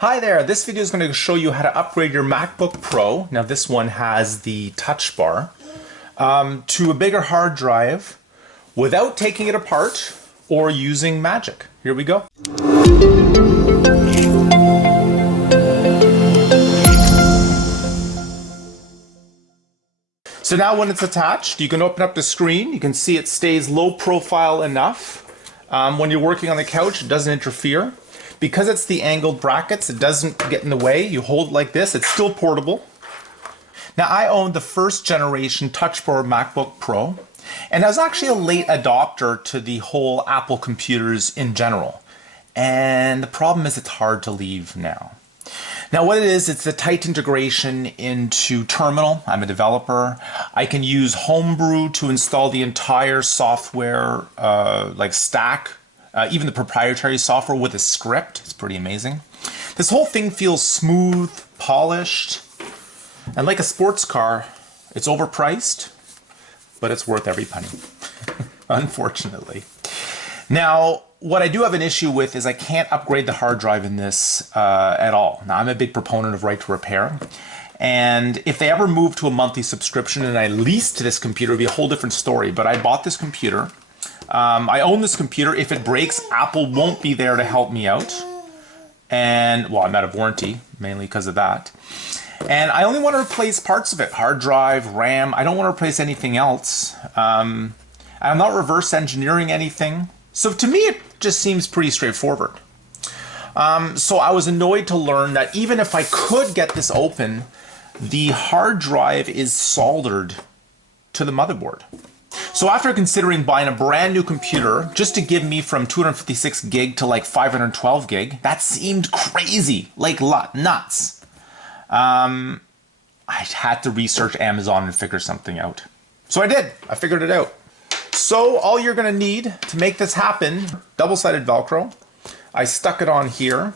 Hi there, this video is going to show you how to upgrade your MacBook Pro. Now this one has the Touch Bar to a bigger hard drive without taking it apart or using magic. Here we go. So now when it's attached, you can open up the screen. You can see it stays low profile enough. When you're working on the couch, it doesn't interfere. Because it's the angled brackets, it doesn't get in the way. You hold it like this, it's still portable. Now I owned the first generation Touch Bar MacBook Pro, and I was actually a late adopter to the whole Apple computers in general. And the problem is it's hard to leave now. Now what it is, it's the tight integration into Terminal. I'm a developer. I can use Homebrew to install the entire software like stack. Even the proprietary software with a script. It's pretty amazing. This whole thing feels smooth, polished, and like a sports car, it's overpriced, but it's worth every penny, unfortunately. Now, what I do have an issue with is I can't upgrade the hard drive in this at all. Now, I'm a big proponent of right to repair. And if they ever move to a monthly subscription and I leased this computer, it would be a whole different story. But I bought this computer. I own this computer. If it breaks, Apple won't be there to help me out. And, well, I'm out of warranty, mainly because of that. And I only want to replace parts of it. Hard drive, RAM. I don't want to replace anything else. I'm not reverse engineering anything. So to me, it just seems pretty straightforward. So I was annoyed to learn that even if I could get this open, the hard drive is soldered to the motherboard. So after considering buying a brand new computer just to give me from 256 gig to like 512 gig, that seemed crazy, like nuts. I had to research Amazon and figure something out. So I did. I figured it out. So all you're going to need to make this happen, double-sided Velcro. I stuck it on here.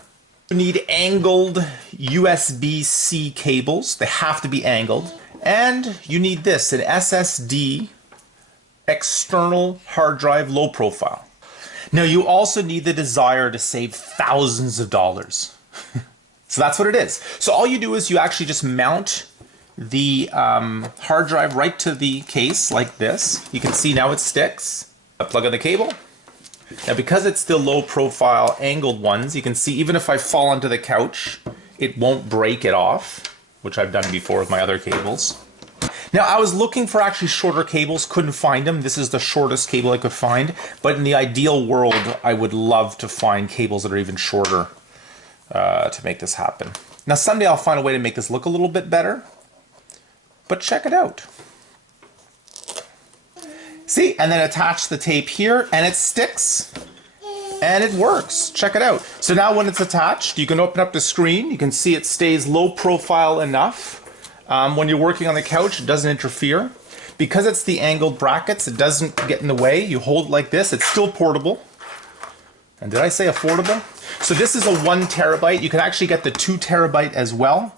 You need angled USB-C cables. They have to be angled. And you need this, an SSD external hard drive, low profile. Now you also need the desire to save thousands of dollars. So that's what it is. So all you do is you actually just mount the hard drive right to the case like this. You can see now it sticks. I plug in the cable. Now because it's the low profile angled ones, you can see even if I fall onto the couch, it won't break it off, which I've done before with my other cables. Now I was looking for actually shorter cables, couldn't find them. This is the shortest cable I could find, but in the ideal world, I would love to find cables that are even shorter to make this happen. Now someday I'll find a way to make this look a little bit better, but check it out. See, and then attach the tape here and it sticks and it works. Check it out. So now when it's attached, you can open up the screen. You can see it stays low profile enough. When you're working on the couch, it doesn't interfere. Because it's the angled brackets, it doesn't get in the way. You hold it like this, it's still portable. And did I say affordable? So this is a 1 terabyte. You can actually get the 2 terabyte as well.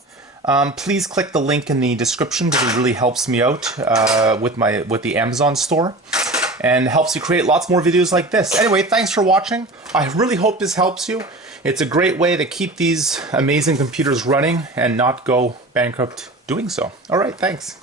Please click the link in the description because it really helps me out with the Amazon store and helps you create lots more videos like this. Anyway, thanks for watching. I really hope this helps you. It's a great way to keep these amazing computers running and not go bankrupt doing so. All right, thanks.